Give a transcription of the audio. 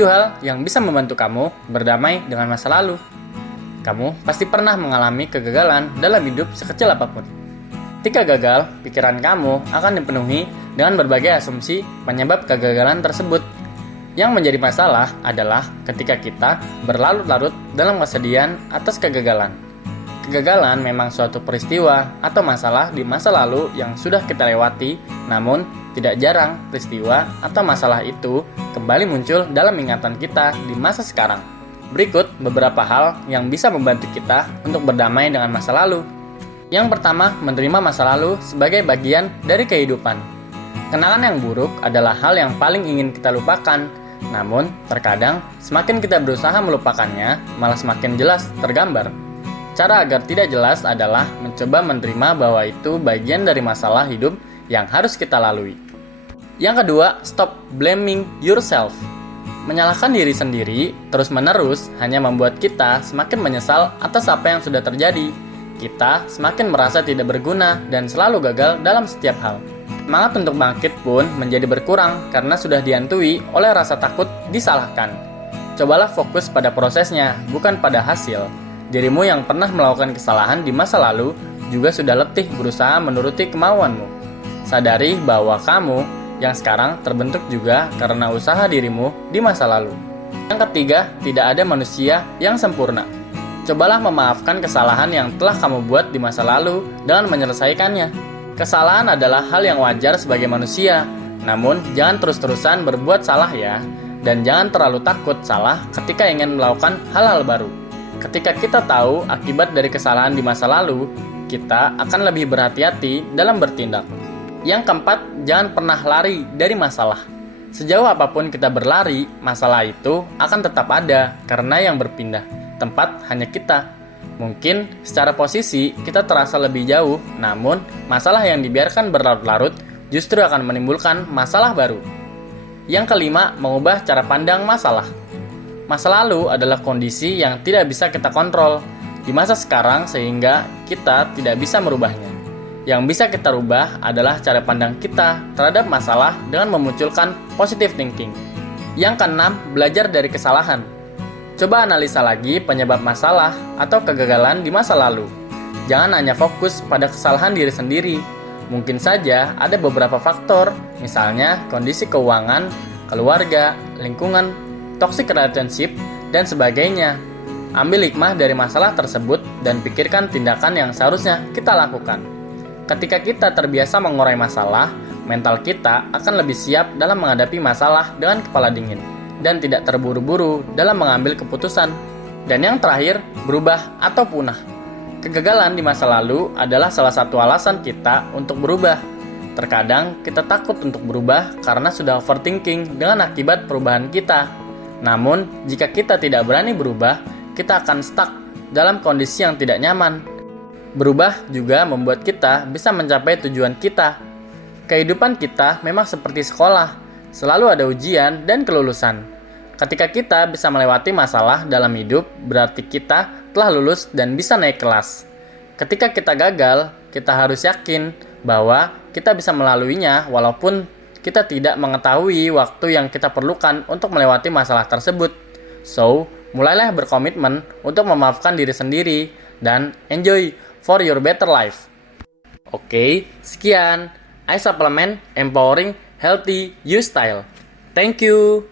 Itu hal yang bisa membantu kamu berdamai dengan masa lalu. Kamu pasti pernah mengalami kegagalan dalam hidup sekecil apapun. Ketika gagal, pikiran kamu akan dipenuhi dengan berbagai asumsi penyebab kegagalan tersebut. Yang menjadi masalah adalah ketika kita berlarut-larut dalam kesedihan atas kegagalan. Kegagalan memang suatu peristiwa atau masalah di masa lalu yang sudah kita lewati, namun tidak jarang peristiwa atau masalah itu kembali muncul dalam ingatan kita di masa sekarang. Berikut beberapa hal yang bisa membantu kita untuk berdamai dengan masa lalu. Yang pertama, menerima masa lalu sebagai bagian dari kehidupan. Kenangan yang buruk adalah hal yang paling ingin kita lupakan. Namun, terkadang semakin kita berusaha melupakannya, malah semakin jelas tergambar. Cara agar tidak jelas adalah mencoba menerima bahwa itu bagian dari masalah hidup yang harus kita lalui. Yang kedua, stop blaming yourself. Menyalahkan diri sendiri terus-menerus hanya membuat kita semakin menyesal atas apa yang sudah terjadi. Kita semakin merasa tidak berguna dan selalu gagal dalam setiap hal. Semangat untuk bangkit pun menjadi berkurang karena sudah dihantui oleh rasa takut disalahkan. Cobalah fokus pada prosesnya, bukan pada hasil. Dirimu yang pernah melakukan kesalahan di masa lalu juga sudah letih berusaha menuruti kemauanmu. Sadari bahwa kamu yang sekarang terbentuk juga karena usaha dirimu di masa lalu. Yang ketiga, tidak ada manusia yang sempurna. Cobalah memaafkan kesalahan yang telah kamu buat di masa lalu dengan menyelesaikannya. Kesalahan adalah hal yang wajar sebagai manusia, namun jangan terus-terusan berbuat salah ya, dan jangan terlalu takut salah ketika ingin melakukan hal-hal baru. Ketika kita tahu akibat dari kesalahan di masa lalu, kita akan lebih berhati-hati dalam bertindak. Yang keempat, jangan pernah lari dari masalah. Sejauh apapun kita berlari, masalah itu akan tetap ada karena yang berpindah tempat hanya kita. Mungkin secara posisi kita terasa lebih jauh, namun masalah yang dibiarkan berlarut-larut justru akan menimbulkan masalah baru. Yang kelima, mengubah cara pandang masalah. Masa lalu adalah kondisi yang tidak bisa kita kontrol di masa sekarang sehingga kita tidak bisa merubahnya. Yang bisa kita rubah adalah cara pandang kita terhadap masalah dengan memunculkan positive thinking. Yang keenam, belajar dari kesalahan. Coba analisa lagi penyebab masalah atau kegagalan di masa lalu. Jangan hanya fokus pada kesalahan diri sendiri. Mungkin saja ada beberapa faktor, misalnya kondisi keuangan, keluarga, lingkungan, toxic relationship, dan sebagainya. Ambil hikmah dari masalah tersebut dan pikirkan tindakan yang seharusnya kita lakukan. Ketika kita terbiasa mengurai masalah, mental kita akan lebih siap dalam menghadapi masalah dengan kepala dingin dan tidak terburu-buru dalam mengambil keputusan. Dan yang terakhir, berubah atau punah. Kegagalan di masa lalu adalah salah satu alasan kita untuk berubah. Terkadang kita takut untuk berubah karena sudah overthinking dengan akibat perubahan kita. Namun, jika kita tidak berani berubah, kita akan stuck dalam kondisi yang tidak nyaman. Berubah juga membuat kita bisa mencapai tujuan kita. Kehidupan kita memang seperti sekolah. Selalu ada ujian dan kelulusan. Ketika kita bisa melewati masalah dalam hidup, berarti kita telah lulus dan bisa naik kelas. Ketika kita gagal, kita harus yakin bahwa kita bisa melaluinya walaupun kita tidak mengetahui waktu yang kita perlukan untuk melewati masalah tersebut. So, mulailah berkomitmen untuk memaafkan diri sendiri dan enjoy for your better life. Oke, sekian. I Supplement Empowering Healthy You Style. Thank you.